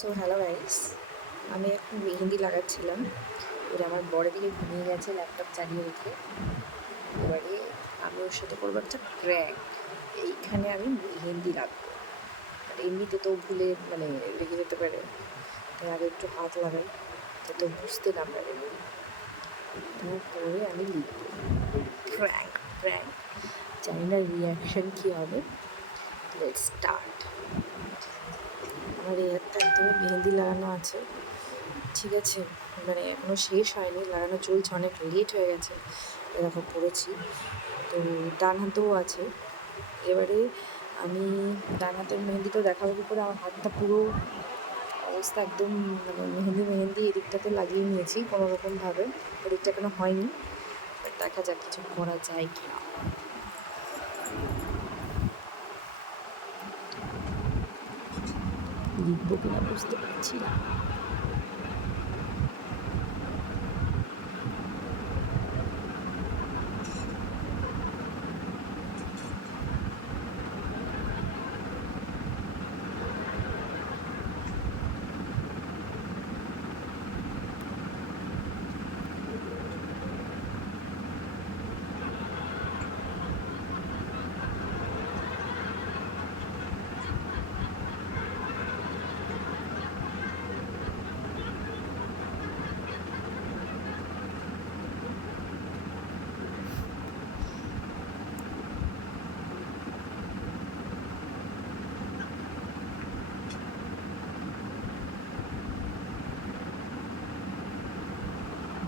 So hello guys আমি এখন মেহেন্দি লাগাচ্ছিলাম। এবার আমার বড় দিকে ঘুমিয়ে গেছে ল্যাপটপ চালিয়ে রেখে। এবারে আমি ওর সাথে করব একটা প্র্যাঙ্ক এইখানে আমি মেহেন্দি রাখব আর এমনিতে তো ভুলে মানে রেখে যেতে পারে। তাই আগে একটু হাত লাগাই। যাতে বুঝতে না পারে তারপরে আমি লিখব। প্র্যাঙ্ক প্র্যাঙ্ক জানি না রিয়াকশান কী হবে। লেট স্টার্ট আমার এই একদমই মেহেন্দি লাগানো আছে। ঠিক আছে মানে এখনও শেষ হয়নি, লাগানো চলছে, অনেক লেট হয়ে গেছে, এরকম পড়েছি তো ডান হাতেও আছে। এবারে আমি ডান হাতের মেহেন্দিটা দেখাবো কি করে, আমার হাতটা পুরো অবস্থা একদম মানে মেহেন্দি মেহেন্দি এদিকটাতে লাগিয়ে নিয়েছি কোনো রকমভাবে ওদিকটা এখনও হয়নি। দেখা যাক কিছু করা যায় কি না লিখব কিনা বুঝতে পারছি না।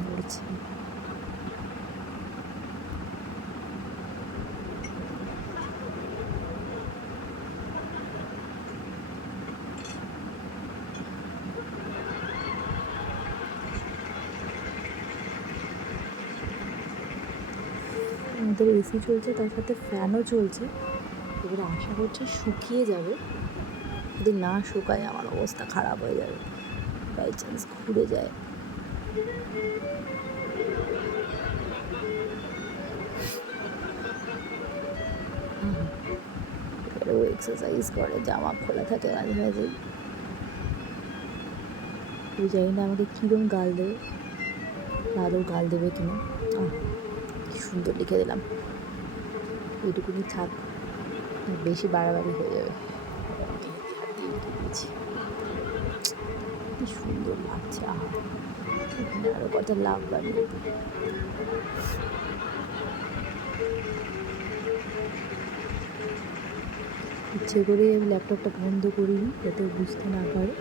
বলছি আমাদের এসি চলছে, তার সাথে ফ্যানও চলছে। এবারে আশা করছি শুকিয়ে যাবে। যদি না শুকায়, আমার অবস্থা খারাপ হয়ে যাবে। বাই চান্স ঘুরে যায়। ও এক্সারসাইজ করে জামা খোলা থাকে মাঝে মাঝে তুই জানি না আমাকে কীরকম গাল দেবে? আদৌ গাল দেবে কিনা কি সুন্দর লিখে দিলাম। এইটুকুনি থাক, বেশি বাড়াবাড়ি হয়ে যাবে। কি সুন্দর লাগছে, আহা। আরও কত লাভ বাড়বে ইচ্ছে করেই আমি ল্যাপটপটা বন্ধ করিনি যাতে বুঝতে না পারে।